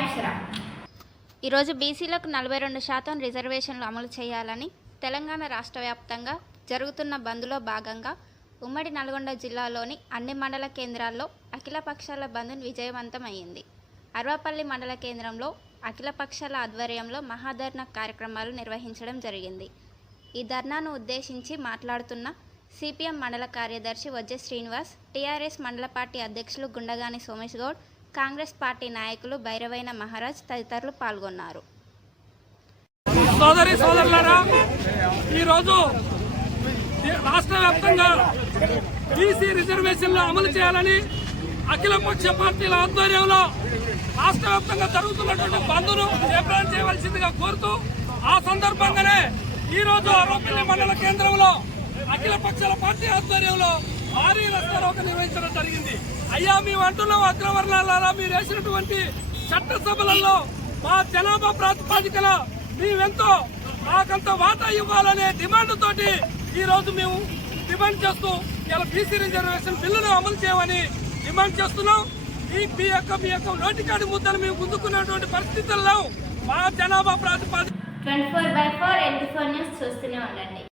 అక్షర. ఈరోజు బీసీలకు నలభై రెండు శాతం రిజర్వేషన్లు అమలు చేయాలని తెలంగాణ రాష్ట్ర వ్యాప్తంగా జరుగుతున్న బంద్లో భాగంగా ఉమ్మడి నల్గొండ జిల్లాలోని అన్ని మండల కేంద్రాల్లో అఖిల పక్షాల బంద్ విజయవంతమైంది అర్వపల్లి మండల కేంద్రంలో అఖిల పక్షాల ఆధ్వర్యంలో మహాధర్ణ కార్యక్రమాలు నిర్వహించడం జరిగింది. ఈ ధర్నాను ఉద్దేశించి మాట్లాడుతున్న సిపిఎం మండల కార్యదర్శి వజ్జె శ్రీనివాస్ టీఆర్ఎస్ మండల పార్టీ అధ్యక్షులు గుండగాని సోమేష్ గౌడ్ కాంగ్రెస్ పార్టీ నాయకులు భైరవైన మహారాజ్ తదితరులు పాల్గొన్నారు. సోదరి సోదరులారా ఈరోజు రాష్ట్ర వ్యాప్తంగా బీసీ రిజర్వేషన్లు అమలు చేయాలని అఖిలపక్ష పార్టీల ఆధ్వర్యంలో రాష్ట్ర వ్యాప్తంగా జరుగుతున్నటువంటి బంధును జయప్రదం చేయవలసిందిగా కోరుతూ ఆ సందర్భంగానే ఈరోజు రోజు మండల కేంద్రం అఖిల పక్షాల పార్టీ ఆధ్వర్యంలో భారీ రస్తారోక నిర్వహించడం జరిగింది. అయ్యా మేము అంటున్నాం అగ్రవర్ణాల మీరు వేసినటువంటి చట్టసభలలో మా జనాభా ప్రాతిపాదికన మేమెంతో మాకంత వాటా ఇవ్వాలనే డిమాండ్ తోటి ఈ రోజు మేము డిమాండ్ చేస్తూ ఇలా బీసీ రిజర్వేషన్ బిల్లును అమలు చేయమని డిమాండ్ చేస్తున్నాం. ఈ మీ యొక్క మీ యొక్క నోటికాడి ముద్దను మేము ముందుకున్నటువంటి పరిస్థితుల్లో మా జనాభా ప్రాతిపాదిక twenty four by four eighty four news చూస్తూనే ఉండండి.